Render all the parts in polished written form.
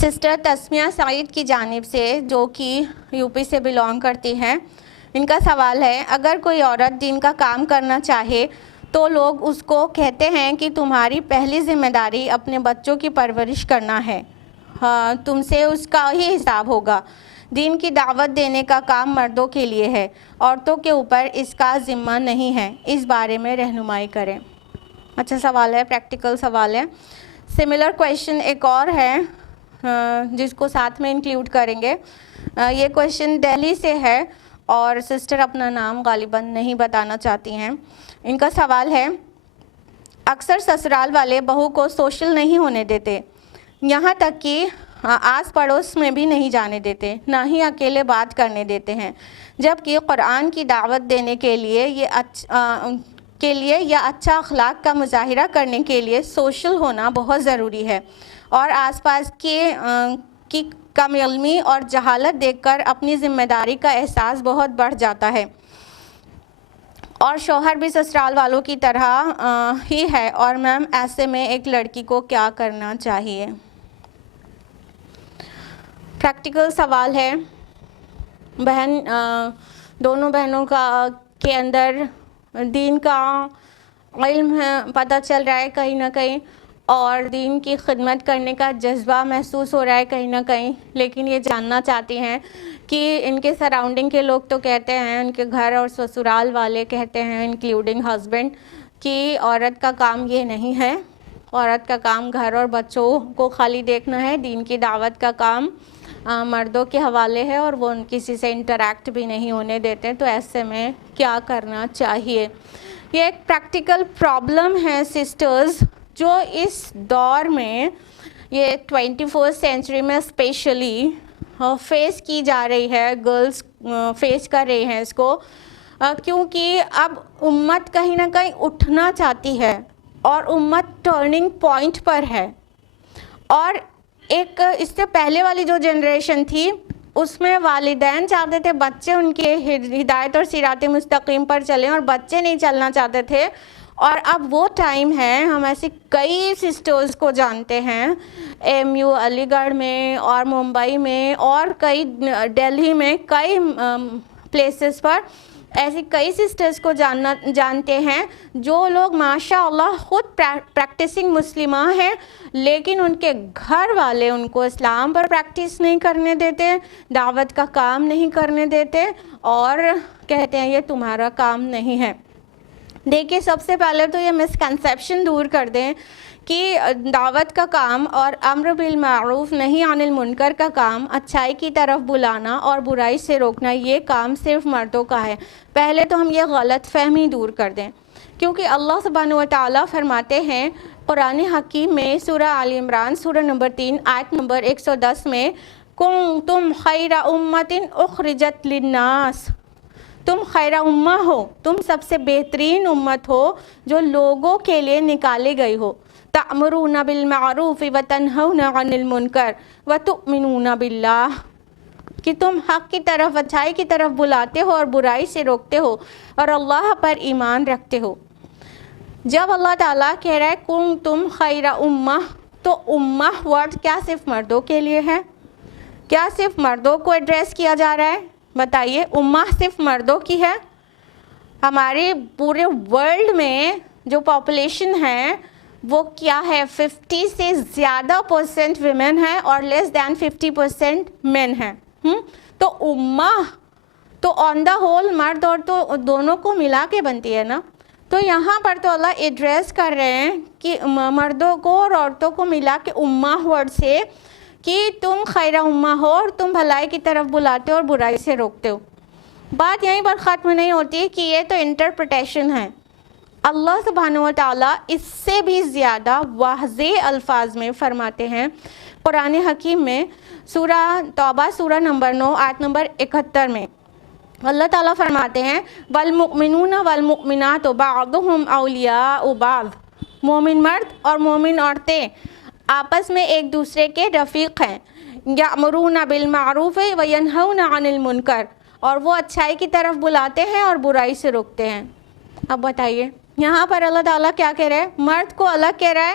Sister تسمیہ سعید کی جانب سے جو کہ یو پی سے بلانگ کرتی ہیں، ان کا سوال ہے، اگر کوئی عورت دین کا کام کرنا چاہے تو لوگ اس کو کہتے ہیں کہ تمہاری پہلی ذمہ داری اپنے بچوں کی پرورش کرنا ہے، ہاں تم سے اس کا ہی حساب ہوگا، دین کی دعوت دینے کا کام مردوں کے لیے ہے، عورتوں کے اوپر اس کا ذمہ نہیں ہے، اس بارے میں رہنمائی کریں۔ اچھا سوال ہے، پریکٹیکل سوال ہے۔ سملر کویشچن ایک اور ہے جس کو ساتھ میں انکلیوڈ کریں گے۔ یہ کویشچن دہلی سے ہے اور سسٹر اپنا نام غالباً نہیں بتانا چاہتی ہیں۔ ان کا سوال ہے، اکثر سسرال والے بہو کو سوشل نہیں ہونے دیتے، یہاں تک کہ آس پڑوس میں بھی نہیں جانے دیتے، نہ ہی اکیلے بات کرنے دیتے ہیں، جبکہ قرآن کی دعوت دینے کے لیے یا اچھا اخلاق کا مظاہرہ کرنے کے لیے سوشل ہونا بہت ضروری ہے، اور آس پاس کی کم علمی اور جہالت دیکھ کر اپنی ذمہ داری کا احساس بہت بڑھ جاتا ہے، اور شوہر بھی سسرال والوں کی طرح ہی ہے، اور میم ایسے میں ایک لڑکی کو کیا کرنا چاہیے؟ پریکٹیکل سوال ہے، دونوں بہنوں کے اندر دین کا علم ہے، پتہ چل رہا ہے کہیں نہ کہیں، اور دین کی خدمت کرنے کا جذبہ محسوس ہو رہا ہے کہیں نہ کہیں، لیکن یہ جاننا چاہتی ہیں کہ ان کے سراؤنڈنگ کے لوگ تو کہتے ہیں، ان کے گھر اور سسرال والے کہتے ہیں انکلیوڈنگ ہسبینڈ، کہ عورت کا کام یہ نہیں ہے، عورت کا کام گھر اور بچوں کو خالی دیکھنا ہے، دین کی دعوت کا کام مردوں کے حوالے ہے، اور وہ کسی سے انٹریکٹ بھی نہیں ہونے دیتے، تو ایسے میں کیا کرنا چاہیے؟ یہ ایک پریکٹیکل پرابلم ہے سسٹرز، جو اس دور میں یہ 21 سینچری میں اسپیشلی فیس کی جا رہی ہے، گرلز فیس کر رہی ہیں اس کو، کیونکہ اب امت کہیں نہ کہیں اٹھنا چاہتی ہے، اور امت ٹرننگ پوائنٹ پر ہے، اور ایک اس سے پہلے والی جو جنریشن تھی اس میں والدین چاہتے تھے بچے ان کے ہدایت اور صراط مستقیم پر چلیں، اور بچے نہیں چلنا چاہتے تھے، اور اب وہ ٹائم ہے، ہم ایسی کئی سسٹرز کو جانتے ہیں MU علی گڑھ میں اور ممبئی میں اور کئی دہلی میں کئی پلیسز پر، ایسی کئی سسٹرز کو جانتے ہیں جو لوگ ماشاء اللہ خود پریکٹسنگ مسلمہ ہیں، لیکن ان کے گھر والے ان کو اسلام پر پریکٹس نہیں کرنے دیتے، دعوت کا کام نہیں کرنے دیتے، اور کہتے ہیں یہ تمہارا کام نہیں ہے۔ دیکھیے، سب سے پہلے تو یہ مسکنسیپشن دور کر دیں کہ دعوت کا کام اور امر بالمعروف نہی عن المنکر کا کام، اچھائی کی طرف بلانا اور برائی سے روکنا، یہ کام صرف مردوں کا ہے۔ پہلے تو ہم یہ غلط فہمی دور کر دیں، کیونکہ اللہ سبحانہ و تعالیٰ فرماتے ہیں قرآن حکیم میں سورہ آل عمران سورہ نمبر 3 آیت نمبر 110 میں، کنتم خیر امۃ اخرجت للناس، تم خیر امہ ہو، تم سب سے بہترین امت ہو جو لوگوں کے لیے نکالے گئی ہو، تأمرون بالمعروف وتنہون عن المنکر وتؤمنون باللہ، کہ تم حق کی طرف، اچھائی کی طرف بلاتے ہو اور برائی سے روکتے ہو، اور اللہ پر ایمان رکھتے ہو۔ جب اللہ تعالیٰ کہہ رہا ہے کنتم خیر امہ، تو امہ ورڈ کیا صرف مردوں کے لیے ہے؟ کیا صرف مردوں کو ایڈریس کیا جا رہا ہے؟ بتائیے، امہ صرف مردوں کی ہے؟ ہمارے پورے ورلڈ میں جو پاپولیشن ہے وہ کیا ہے؟ 50 سے زیادہ % ویمن ہیں اور لیس دین 50% مین ہیں۔ تو امہ تو آن دا ہول مرد اور تو دونوں کو ملا کے بنتی ہے نا، تو یہاں پر تو اللہ ایڈریس کر رہے ہیں کہ مردوں کو اور عورتوں کو ملا کے امہ ورڈ سے، کہ تم خیر امہ ہو اور تم بھلائی کی طرف بلاتے ہو اور برائی سے روکتے ہو۔ بات یہیں پر ختم نہیں ہوتی کہ یہ تو انٹرپریٹیشن ہے، اللہ سبحانہ و تعالیٰ اس سے بھی زیادہ واضح الفاظ میں فرماتے ہیں قرآن حکیم میں سورہ توبہ سورہ نمبر 9 آیت نمبر 71 میں، اللہ تعالیٰ فرماتے ہیں والمؤمنون والمؤمنات بعضهم اولیاء بعض، مومن مرد اور مومن عورتیں آپس میں ایک دوسرے کے رفیق ہیں، یأمرون بالمعروف وینہون عن المنکر، اور وہ اچھائی کی طرف بلاتے ہیں اور برائی سے روکتے ہیں۔ اب بتائیے، یہاں پر اللہ تعالیٰ کیا کہہ رہا ہے؟ مرد کو الگ کہہ رہا ہے،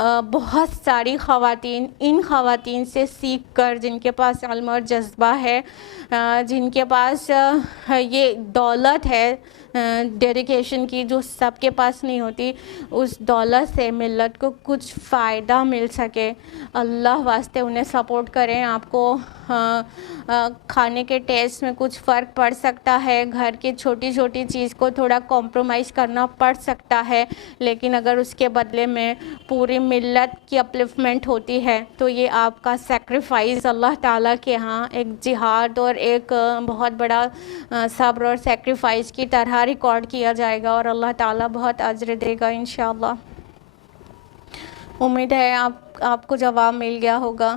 بہت ساری خواتین ان خواتین سے سیکھ کر، جن کے پاس علم اور جذبہ ہے، جن کے پاس یہ دولت ہے ڈیڈیکیشن کی، جو سب کے پاس نہیں ہوتی، اس دولت سے ملت کو کچھ فائدہ مل سکے، اللہ واسطے انہیں سپورٹ کریں۔ آپ کو کھانے کے ٹیسٹ میں کچھ فرق پڑ سکتا ہے، گھر کی چھوٹی چھوٹی چیز کو تھوڑا کمپرومائز کرنا پڑ سکتا ہے، لیکن اگر اس کے بدلے میں پوری ملت کی اپلفمنٹ ہوتی ہے تو یہ آپ کا سیکریفائز اللہ تعالیٰ کے ہاں ایک جہاد اور ایک بہت بڑا صبر اور سیکریفائز کی طرح ریکارڈ کیا جائے گا، اور اللہ تعالیٰ بہت اجر دے گا انشاءاللہ۔ امید ہے آپ کو جواب مل گیا ہوگا۔